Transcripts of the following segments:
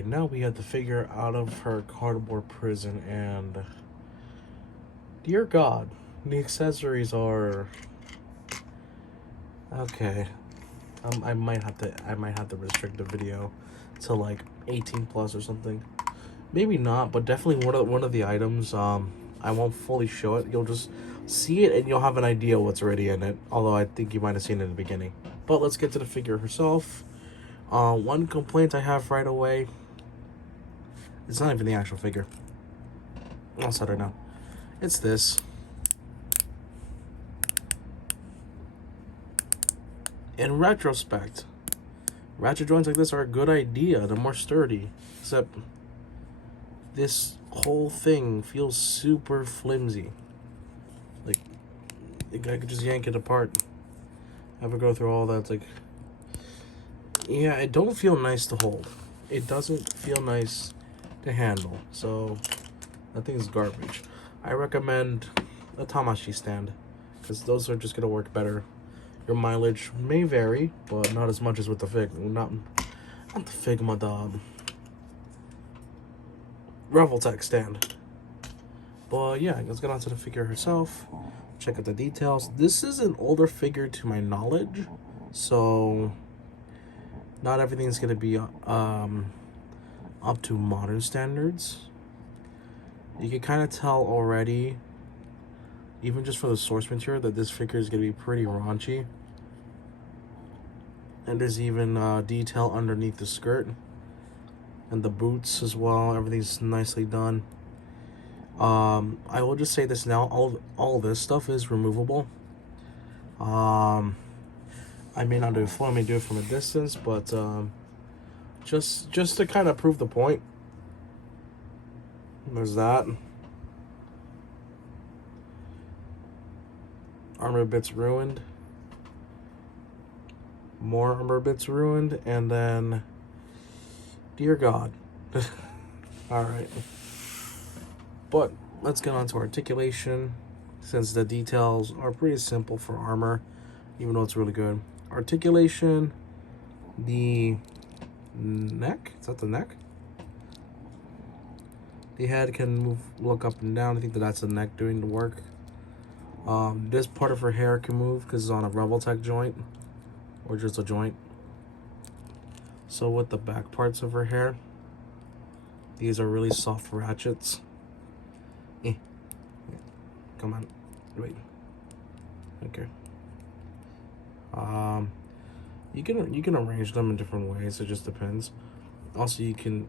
Alright, now we have the figure out of her cardboard prison, and dear God, the accessories are okay. I might have to restrict the video to like 18 plus or something. Maybe not, but definitely one of the items. I won't fully show it. You'll just see it and you'll have an idea what's already in it. Although I think you might have seen it in the beginning. But let's get to the figure herself. One complaint I have right away. It's not even the actual figure. I'll set her now. It's this. In retrospect, ratchet joints like this are a good idea. They're more sturdy. Except this whole thing feels super flimsy. Like I could just yank it apart. Have to go through all that. It's like, yeah, it don't feel nice to hold. It doesn't feel nice to handle. So that thing is garbage. I recommend a Tamashi stand because those are just gonna work better. Your mileage may vary, but not as much as with the Figma. Not the Figma, the REVOLTECH stand. But yeah, let's get on to the figure herself. Check out the details. This is an older figure to my knowledge, so not everything's gonna be up to modern standards. You can kind of tell already, even just for the source material, that this figure is gonna be pretty raunchy. And there's even detail underneath the skirt and the boots as well. Everything's nicely done. I will just say this now, all this stuff is removable. I may not do it full, I may do it from a distance, but just to kind of prove the point. There's that. Armor bits ruined. More armor bits ruined, and then dear God. Alright. But let's get on to articulation, since the details are pretty simple for armor, even though it's really good. Articulation, the neck, is that the neck? The head can move, look up and down. I think that's the neck doing the work. This part of her hair can move because it's on a REVOLTECH joint, or just a joint. So with the back parts of her hair, these are really soft ratchets. Come on, wait. Okay. You can arrange them in different ways. It just depends. Also, you can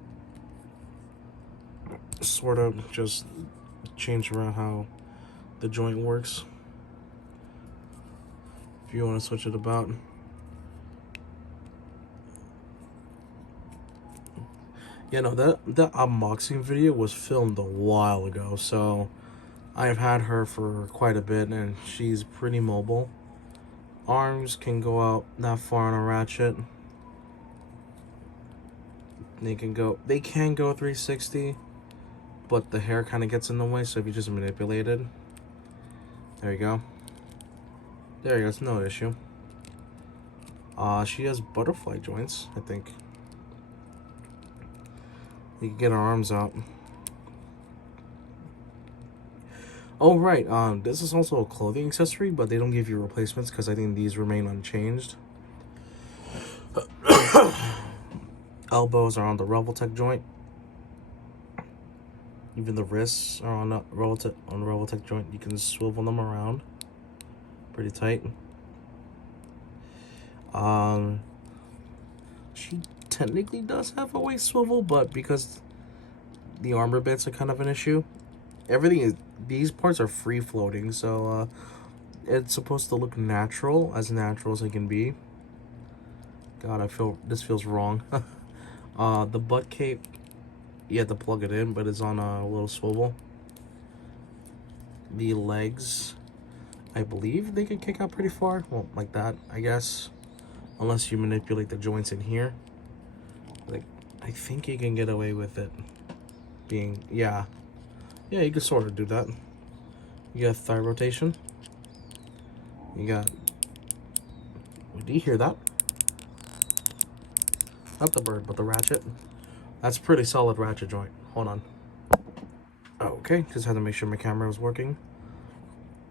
sort of just change around how the joint works if you want to switch it about. Yeah, no, that unboxing video was filmed a while ago, so I've had her for quite a bit, and she's pretty mobile. Arms can go out that far on a ratchet. They can go 360, but the hair kind of gets in the way, so if you just manipulate it, there you go. There you go, it's no issue. She has butterfly joints, I think. You can get her arms out. Oh, right, this is also a clothing accessory, but they don't give you replacements because I think these remain unchanged. Elbows are on the REVOLTECH joint. Even the wrists are on the REVOLTECH joint. You can swivel them around. Pretty tight. She technically does have a waist swivel, but because the armor bits are kind of an issue, these parts are free floating, so it's supposed to look natural as it can be. God, this feels wrong. The butt cape, you have to plug it in, but it's on a little swivel. The legs, I believe they could kick out pretty far. Well, like that, I guess, unless you manipulate the joints in here. Like, I think you can get away with it being, yeah, you can sort of do that. You got thigh rotation. You got, do you hear that? Not the bird, but the ratchet. That's pretty solid ratchet joint. Hold on. Okay, just had to make sure my camera was working.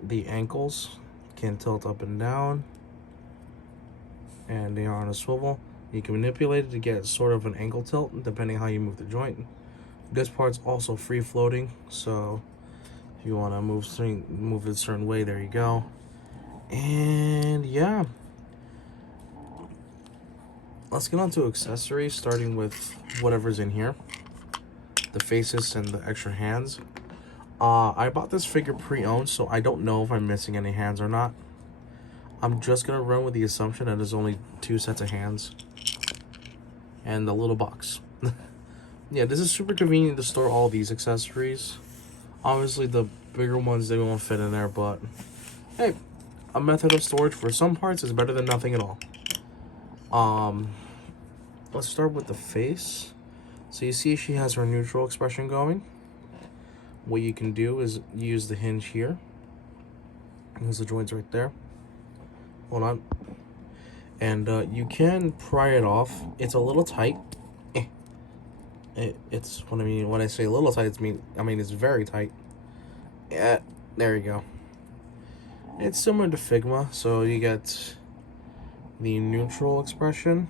The ankles can tilt up and down, and they are on a swivel. You can manipulate it to get sort of an ankle tilt depending how you move the joint. This part's also free floating, so if you want to move it a certain way, there you go. And yeah, let's get on to accessories, starting with whatever's in here. The faces and the extra hands. I bought this figure pre-owned, so I don't know if I'm missing any hands or not. I'm just gonna run with the assumption that there's only 2 sets of hands and the little box. Yeah, this is super convenient to store all these accessories. Obviously, the bigger ones, they won't fit in there, but hey, a method of storage for some parts is better than nothing at all. Let's start with the face. So you see she has her neutral expression going. What you can do is use the hinge here. There's the joints right there. Hold on. And you can pry it off. It's a little tight. It's when I say a little tight, I mean it's very tight. Yeah, there you go. It's similar to Figma, so you get the neutral expression,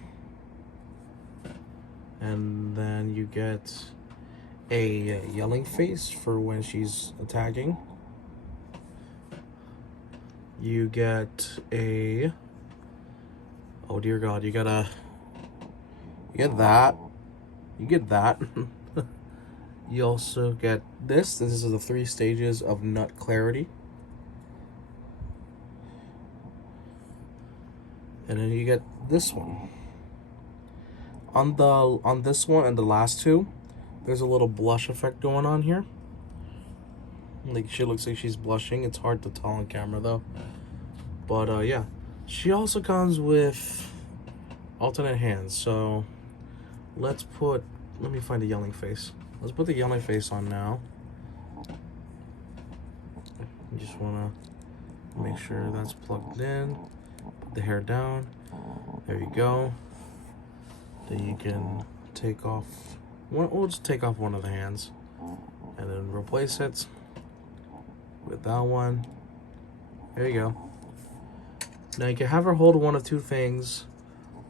and then you get a yelling face for when she's attacking. You get a, oh dear God, you get that. You get that. You also get this. This is the 3 stages of nut clarity. And then you get this one. On this one and the last 2, there's a little blush effect going on here. Like, she looks like she's blushing. It's hard to tell on camera though. But yeah. She also comes with alternate hands. So let me find a yelling face. Let's put the yelling face on now. You just wanna make sure that's plugged in. Put the hair down. There you go. Then you can take off, we'll just take off one of the hands and then replace it with that one. There you go. Now you can have her hold one of 2 things,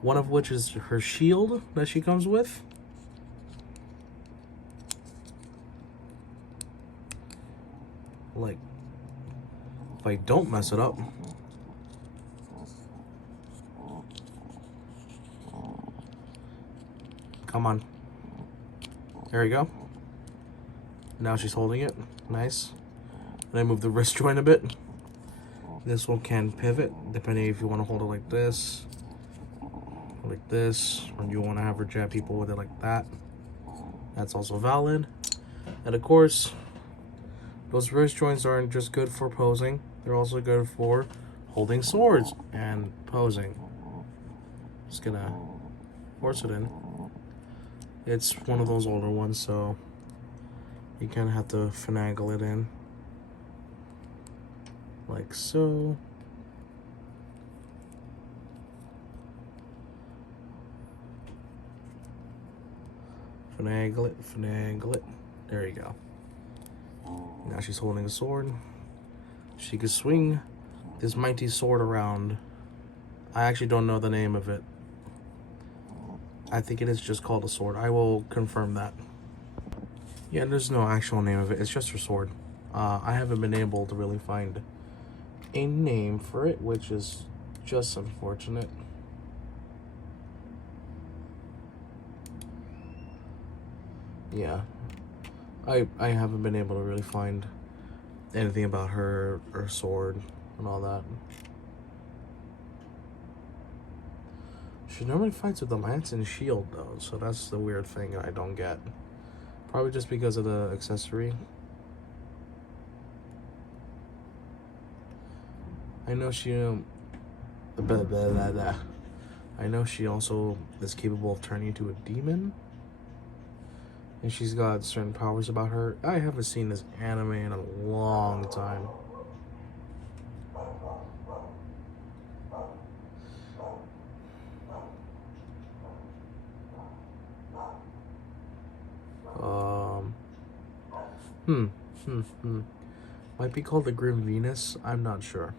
one of which is her shield that she comes with. Like, if I don't mess it up. Come on. There you go. Now she's holding it. Nice. Then I move the wrist joint a bit. This one can pivot, depending if you want to hold it like this, or you want to have her jab people with it like that. That's also valid. And of course, those wrist joints aren't just good for posing. They're also good for holding swords and posing. Just gonna force it in. It's one of those older ones, so you kind of have to finagle it in. Like so. Finagle it. There you go. Now she's holding a sword. She can swing this mighty sword around. I actually don't know the name of it. I think it is just called a sword. I will confirm that. Yeah, there's no actual name of it. It's just her sword. I haven't been able to really find a name for it, which is just unfortunate. Yeah, I haven't been able to really find anything about her sword and all that. She normally fights with the lance and shield though, so that's the weird thing I don't get. Probably just because of the accessory. I know she I know she also is capable of turning into a demon. And she's got certain powers about her. I haven't seen this anime in a long time. Might be called the Grim Venus. I'm not sure.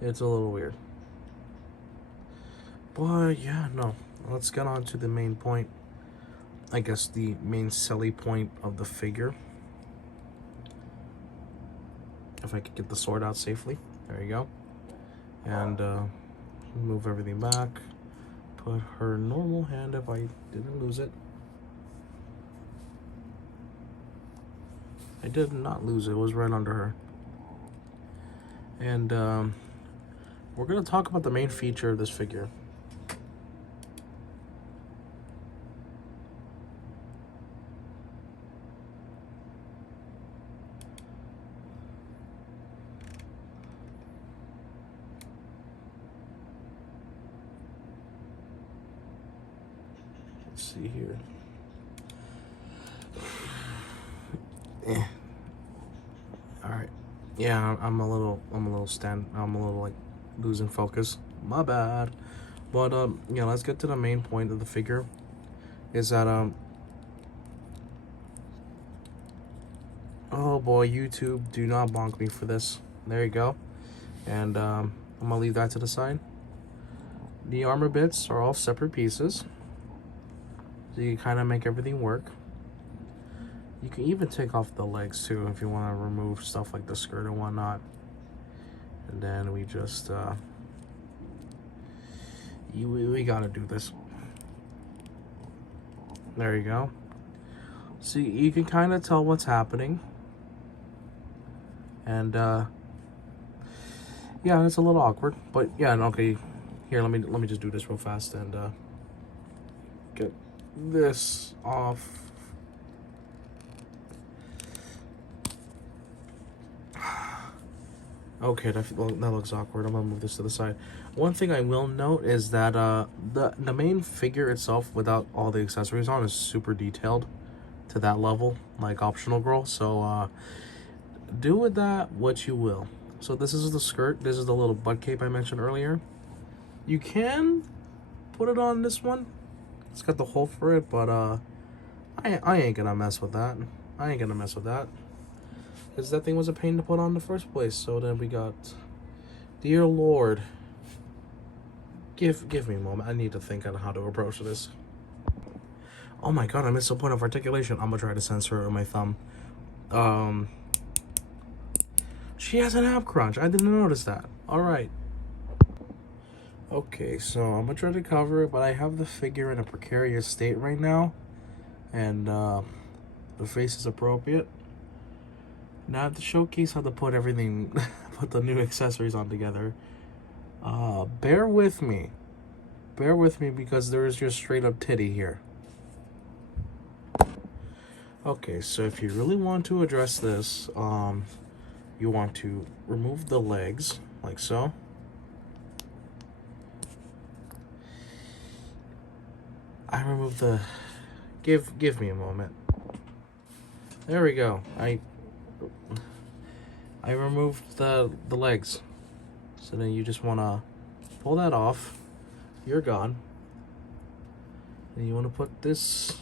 It's a little weird. But yeah, no. Let's get on to the main point. I guess the main selling point of the figure. If I could get the sword out safely. There you go. And move everything back. Put her normal hand if I didn't lose it. I did not lose it. It was right under her. And we're going to talk about the main feature of this figure. Let's see here. All right. Yeah, I'm a little like losing focus. My bad. But yeah, let's get to the main point of the figure. Is that oh boy, YouTube, do not bonk me for this. There you go. And I'm gonna leave that to the side. The armor bits are all separate pieces, so you kind of make everything work. You can even take off the legs too if you want to remove stuff like the skirt and whatnot. And then we just we gotta do this. There you go. See, you can kind of tell what's happening. And yeah, it's a little awkward, but yeah, okay. Here, let me just do this real fast and get this off. Okay, that looks awkward. I'm gonna move this to the side. One thing I will note is that the main figure itself, without all the accessories on, is super detailed to that level, like Optional Girl. So do with that what you will. So this is the skirt. This is the little butt cape I mentioned earlier. You can put it on this one. It's got the hole for it, but I ain't gonna mess with that. I ain't gonna mess with that. Because that thing was a pain to put on in the first place. So then we got, dear Lord, give me a moment. I need to think on how to approach this. Oh my god, I missed the point of articulation. I'm gonna try to censor it with my thumb. She has an ab crunch. I didn't notice that. All right. Okay, so I'm gonna try to cover it, but I have the figure in a precarious state right now, and the face is appropriate. Now I have to showcase how to put everything, put the new accessories on together. Bear with me because there is just straight up titty here. Okay, so if you really want to address this, you want to remove the legs like so. I removed the, give me a moment. There we go. I removed the legs. So then you just want to pull that off. You're gone. And you want to put this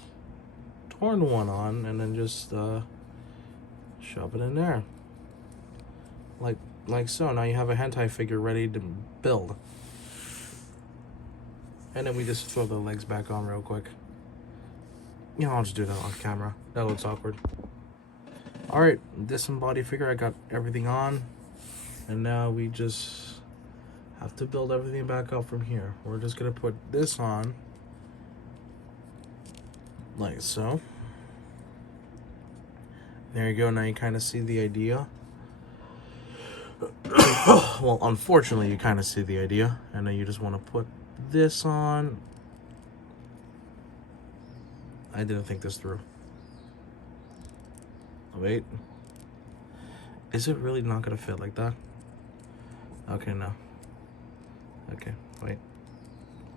torn one on and then just shove it in there. Like so. Now you have a hentai figure ready to build. And then we just throw the legs back on real quick. You know, I'll just do that on camera. That looks awkward. Alright, disembodied figure, I got everything on. And now we just have to build everything back up from here. We're just gonna put this on. Like so. There you go, now you kind of see the idea. Well, unfortunately, you kind of see the idea. And then you just want to put this on. I didn't think this through. Wait. Is it really not gonna fit like that? Okay, no. Okay,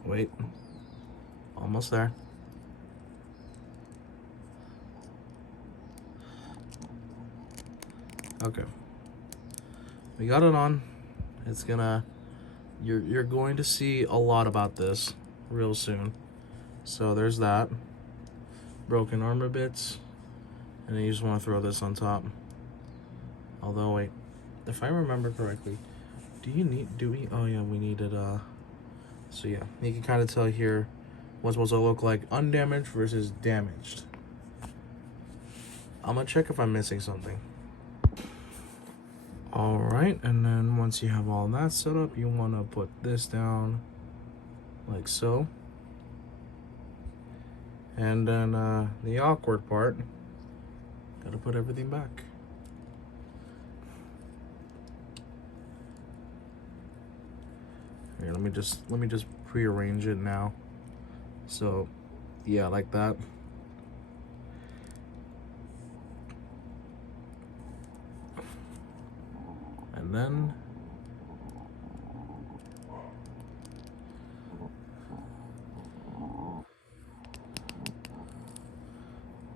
wait. Almost there. Okay. We got it on. It's gonna, you're going to see a lot about this real soon. So there's that. Broken armor bits. And then you just want to throw this on top. Although, wait. If I remember correctly, oh yeah, we needed, so yeah. You can kind of tell here what's supposed to look like undamaged versus damaged. I'm gonna check if I'm missing something. Alright, and then once you have all that set up, you want to put this down like so. And then the awkward part, gotta put everything back. Here, let me just prearrange it now. So yeah, like that. And then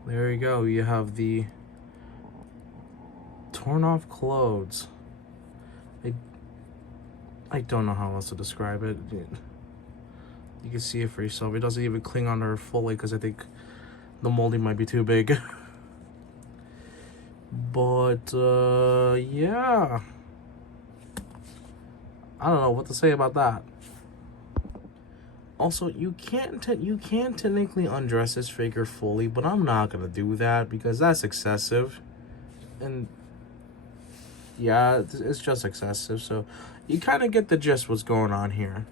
there you go. You have the torn off clothes. I don't know how else to describe it. You can see it for yourself. It doesn't even cling on her fully because I think the molding might be too big. But yeah, I don't know what to say about that. Also, you can technically undress this figure fully, but I'm not gonna do that because that's excessive. And yeah, it's just excessive. So you kind of get the gist what's going on here.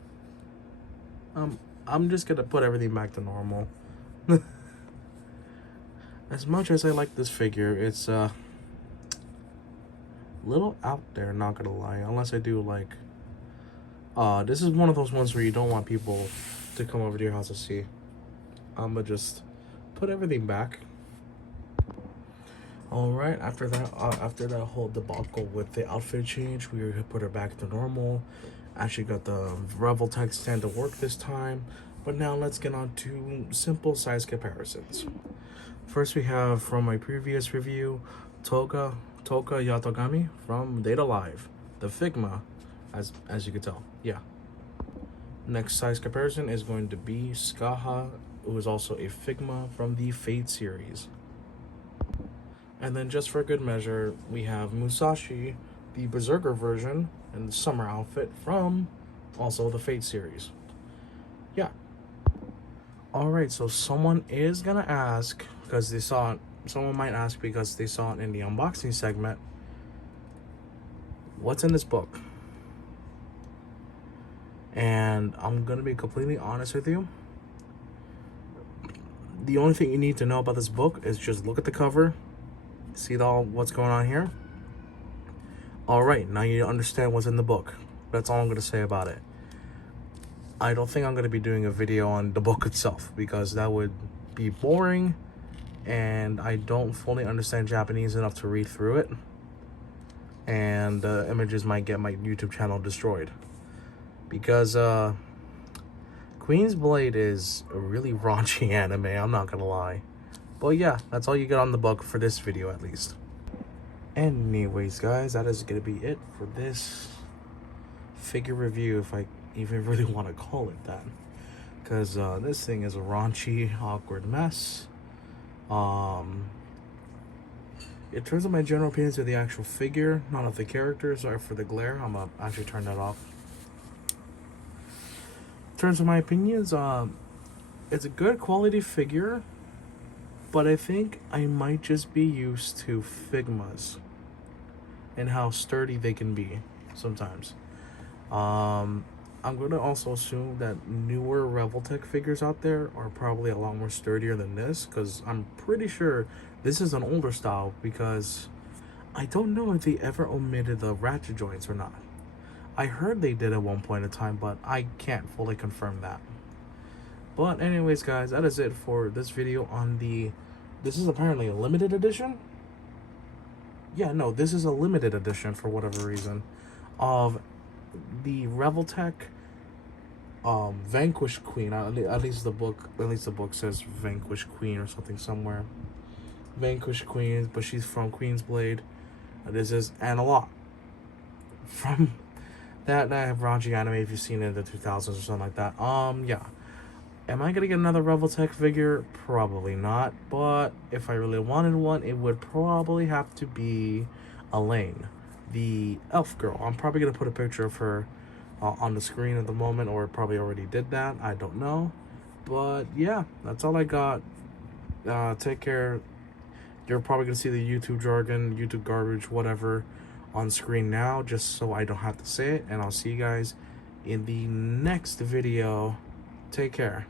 I'm just gonna put everything back to normal. As much as I like this figure, it's a little out there, not gonna lie. Unless I do like, this is one of those ones where you don't want people to come over to your house to see. I'ma just put everything back. All right, after that whole debacle with the outfit change, we put her back to normal. Actually got the REVOLTECH stand to work this time. But now let's get on to simple size comparisons. First we have from my previous review, Toka Yatogami from Data Live, the Figma, as you can tell. Yeah. Next size comparison is going to be Skaha, who is also a Figma from the Fate series. And then just for good measure, we have Musashi, the Berserker version, and the summer outfit from also the Fate series. Yeah. Alright, so someone is gonna ask, because they saw it, someone might ask because they saw it in the unboxing segment, what's in this book? And I'm gonna be completely honest with you. The only thing you need to know about this book is just look at the cover, see what's going on here. Alright, now you understand what's in the book. That's all I'm gonna say about it. I don't think I'm gonna be doing a video on the book itself because that would be boring and I don't fully understand Japanese enough to read through it. And images might get my YouTube channel destroyed. Because Queen's Blade is a really raunchy anime, I'm not gonna lie. But yeah, that's all you get on the book for this video at least. Anyways guys, that is gonna be it for this figure review, if I even really want to call it that. Because this thing is a raunchy, awkward mess. In terms of my general opinions of the actual figure, not of the character, sorry for the glare, I'm gonna actually turn that off. In terms of my opinions, it's a good quality figure, but I think I might just be used to Figmas and how sturdy they can be sometimes. I'm going to also assume that newer REVOLTECH figures out there are probably a lot more sturdier than this, because I'm pretty sure this is an older style, because I don't know if they ever omitted the ratchet joints or not. I heard they did at one point in time, but I can't fully confirm that. But anyways guys, that is it for this video on this is apparently a limited edition? Yeah, no, this is a limited edition for whatever reason of the REVOLTECH Vanquished Queen. At least the book says Vanquished Queen or something somewhere. Vanquished Queen, but she's from Queen's Blade. This is Annelotte from that raunchy anime, if you've seen it in the 2000s or something like that. Yeah. Am I gonna get another REVOLTECH figure? Probably not. But if I really wanted one, it would probably have to be Elaine, the elf girl. I'm probably gonna put a picture of her on the screen at the moment, or probably already did that. I don't know. But yeah, that's all I got. Take care. You're probably gonna see the YouTube jargon, YouTube garbage, whatever, on screen now, just so I don't have to say it. And I'll see you guys in the next video. Take care.